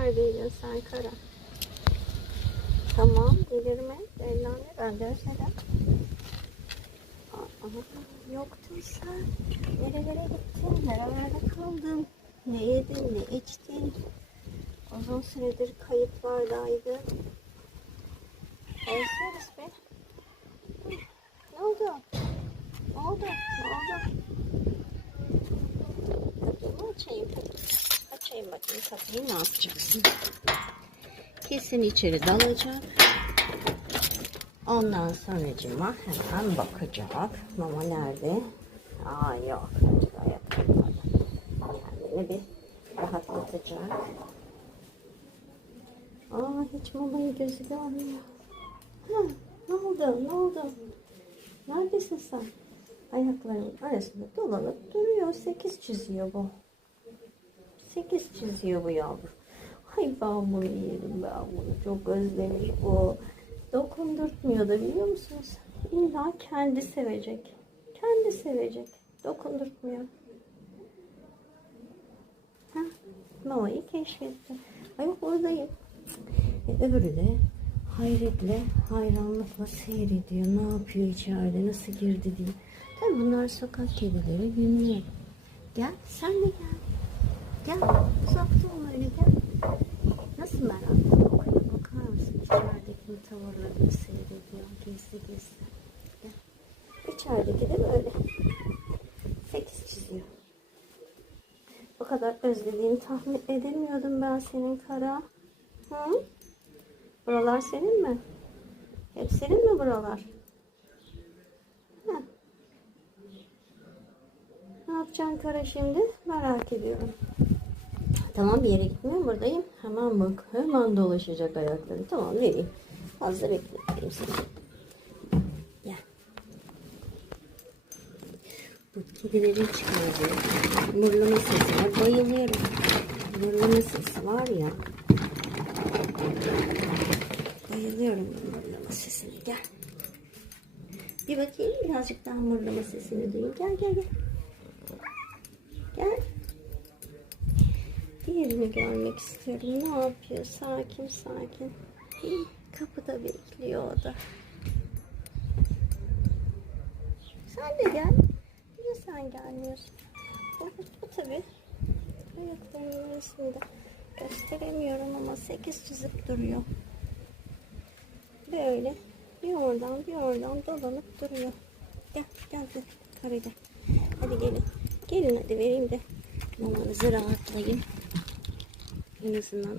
kaybediyorsun sen Kara? Tamam delirme. Dellenme. Ben de özledim. Aa, yoktun sen. Nerelere gittin? Nerelerde kaldın? Ne yedin? Ne içtin? Uzun süredir kayıtlardaydı. Özleriz be. Ne oldu? Ne oldu? Ne oldu? Kapıyı açayım? Açayım bakayım kapıyı ne yapacaksın? Kesin içeri dalacak. Ondan sonracıma hemen bakacak. Mama nerede? Aa yok. Kendini bir rahatlatacak. Aa hiç mamayı gözü görmüyor. Ha, ne oldu? Ne oldu? Neredesin sen? Ayaklarının arasında dolanıp duruyor. Sekiz çiziyor bu. Sekiz çiziyor bu yavru. Ay ben bunu yerim ben bunu. Çok özlemiş bu. Dokundurtmuyor da biliyor musunuz? İlla kendi sevecek. Kendi sevecek. Dokundurtmuyor. Ha, Nova'yı keşfetti. Ay yok oradayım. E, öbürü de hayretle, hayranlıkla seyrediyor. Ne yapıyor içeride, nasıl girdi diye. Tabii bunlar sokak kedileri günlüğü. Gel, sen de gel. Gel, uzakta ol öyle gel. Nasıl meraklı okuyor, bakar mısın? İçerideki tavırlarını seyrediyor, gizli gizli. Gel. İçerideki de böyle. Sekiz çiziyor. Bu kadar özlediğini tahmin edemiyordum ben senin kara. Hı? Buralar senin mi? Hep senin mi buralar? Ne yapacaksın kara şimdi? Merak ediyorum. Tamam bir yere gitmiyorum buradayım. Hemen bak hemen dolaşacak ayakları. Tamam vereyim. Fazla bekleteyim seni. Gel. Bu kedilerin çıkardığı mırlama sesine bayılıyorum. Mırlama sesi var ya. Bayılıyorum mırlama sesine. Gel. Bir bakayım birazcık daha mırlama sesini duyayım. Gel gel. Gel. Diğerini görmek istiyorum. Ne yapıyor? Sakin sakin. Kapıda bekliyor o da. Sen de gel. Niye sen gelmiyorsun? Bu, bu tabii. Ayaklarının arasında. Gösteremiyorum ama sekiz çizip duruyor. Böyle bir oradan bir oradan dolanıp duruyor. Gel gel gel. Kare gel. Hadi gelin. Gelin hadi vereyim de mamanızı rahatlayın. and it's not